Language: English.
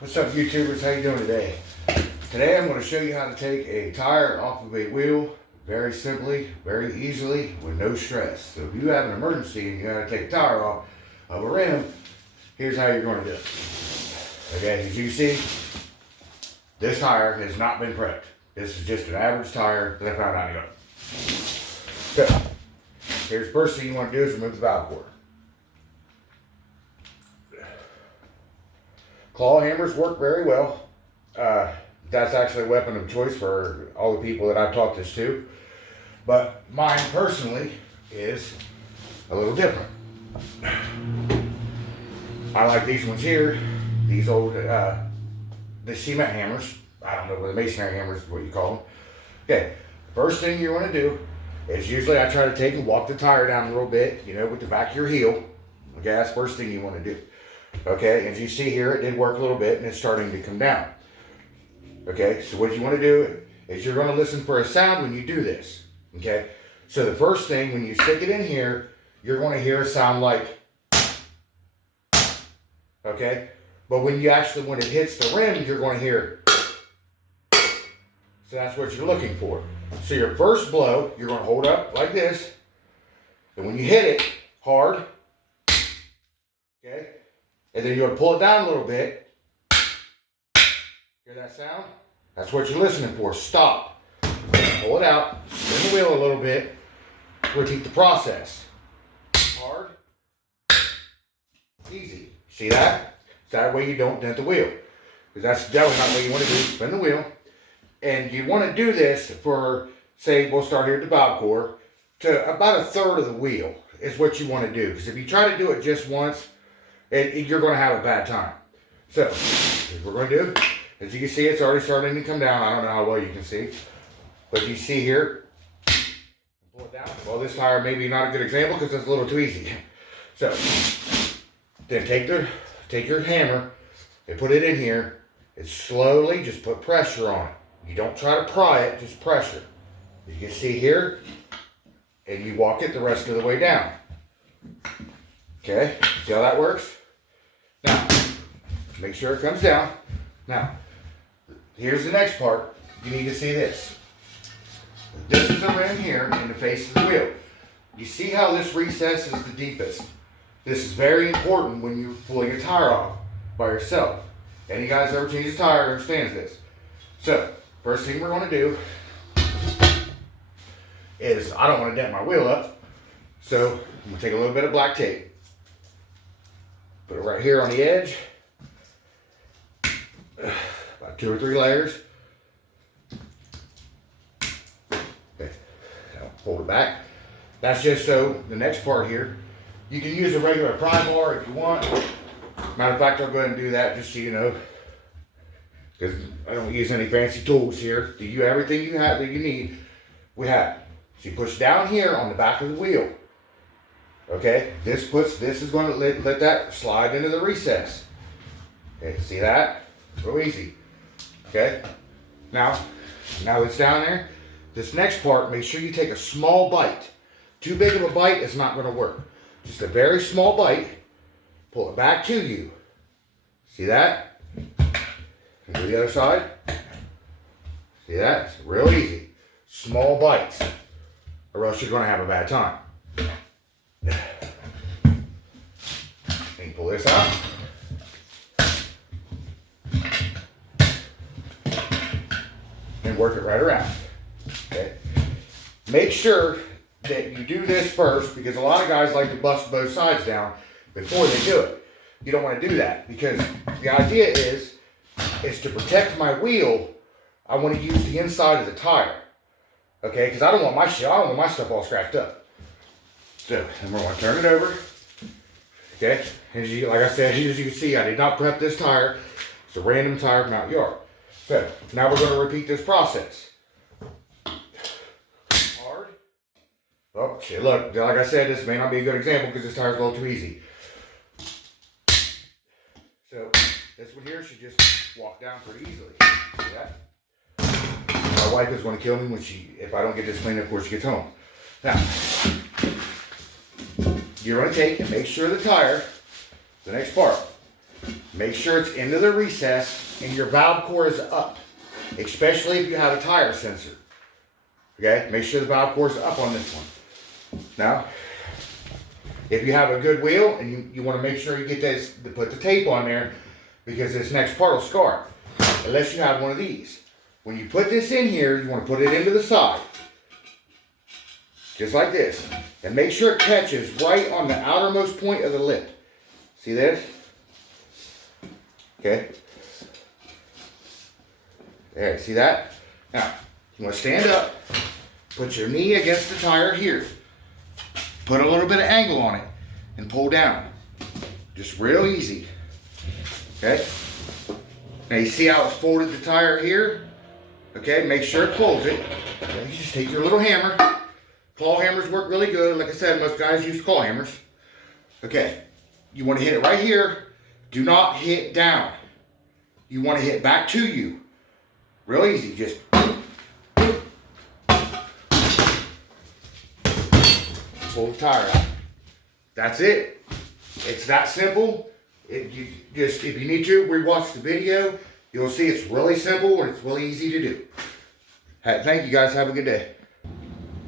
What's up, YouTubers? How you doing today? Today I'm going to show you how to take a tire off of a wheel very simply, very easily, with no stress. So if you have an emergency and you got to take a tire off of a rim, here's how you're going to do it. Okay, as you see, this tire has not been prepped. This is just an average tire that I found out here. So, here's the first thing you want to do is remove the valve cord. Claw hammers work very well. That's actually a weapon of choice for all the people that I've taught this to. But mine personally is a little different. I like these ones here. These old, the cement hammers. I don't know what the masonry hammers is what you call them. Okay, first thing you want to do is usually I try to take and walk the tire down a little bit, you know, with the back of your heel. Okay, that's the first thing you want to do. Okay, as you see here, it did work a little bit and it's starting to come down. Okay, so what you want to do is you're going to listen for a sound when you do this. Okay, so the first thing, when you stick it in here, you're going to hear a sound like, okay, but when it hits the rim, you're going to hear. So that's what you're looking for. So your first blow, you're going to hold up like this, and when you hit it hard, okay, and then you're going to pull it down a little bit. Hear that sound? That's what you're listening for. Stop. Pull it out. Spin the wheel a little bit. Repeat the process. Hard. Easy. See that? So that way you don't dent the wheel. Because that's definitely not what you want to do. Spin the wheel. And you want to do this for, say, we'll start here at the valve core, to about a third of the wheel is what you want to do. Because if you try to do it just once, you're going to have a bad time. So, what we're going to do, as you can see, it's already starting to come down. I don't know how well you can see. But you see here, pull it down. Well, this tire may be not a good example because it's a little too easy. So, then take your hammer and put it in here and slowly just put pressure on it. You don't try to pry it, just pressure. You can see here, and you walk it the rest of the way down. Okay, see how that works? Now, make sure it comes down. Now, here's the next part. You need to see this. This is the rim here in the face of the wheel. You see how this recess is the deepest? This is very important when you're pulling a tire off by yourself. Any guys ever change a tire understands this. So, first thing we're going to do is, I don't want to dent my wheel up, so I'm going to take a little bit of black tape. Put it right here on the edge. About 2 or 3 layers. Okay, now hold it back. That's just so the next part here, you can use a regular pry bar if you want. Matter of fact, I'll go ahead and do that just so you know, because I don't use any fancy tools here. Do you everything you have that you need? We have. So you push down here on the back of the wheel. Okay, this is going to let that slide into the recess. Okay, see that? Real easy. Okay, now it's down there. This next part, make sure you take a small bite. Too big of a bite is not going to work. Just a very small bite. Pull it back to you. See that? And do the other side. See that? It's real easy. Small bites, or else you're going to have a bad time. And pull this out. And work it right around. Okay. Make sure that you do this first, because a lot of guys like to bust both sides down before they do it. You don't want to do that, because the idea is to protect my wheel. I want to use the inside of the tire. Okay, because I don't want my stuff all scratched up. So, and we're going to turn it over. Okay, like I said, as you can see, I did not prep this tire. It's a random tire from out yard. So, now we're going to repeat this process. Hard. Oh, shit, look, like I said, this may not be a good example because this tire's a little too easy. So, this one here should just walk down pretty easily. See that? My wife is going to kill me if I don't get this cleaned up before she gets home. Now, you're going to take and make sure the tire, the next part, Make sure it's into the recess and your valve core is up, especially if you have a tire sensor. Okay, make sure the valve core is up on this one. Now, if you have a good wheel and you want to make sure you get this, to put the tape on there, because this next part will scar, unless you have one of these. When you put this in here, you want to put it into the side, just like this, and make sure it catches right on the outermost point of the lip. See this? Okay. There, see that? Now, you want to stand up, put your knee against the tire here, put a little bit of angle on it, and pull down. Just real easy. Okay? Now you see how it's folded the tire here? Okay, make sure it pulls it. Okay, you just take your little hammer. Claw hammers work really good. Like I said, most guys use claw hammers. Okay, you want to hit it right here. Do not hit down. You want to hit back to you. Real easy, just pull the tire out. That's it. It's that simple. If you need to rewatch the video, you'll see it's really simple and it's really easy to do. Thank you guys. Have a good day.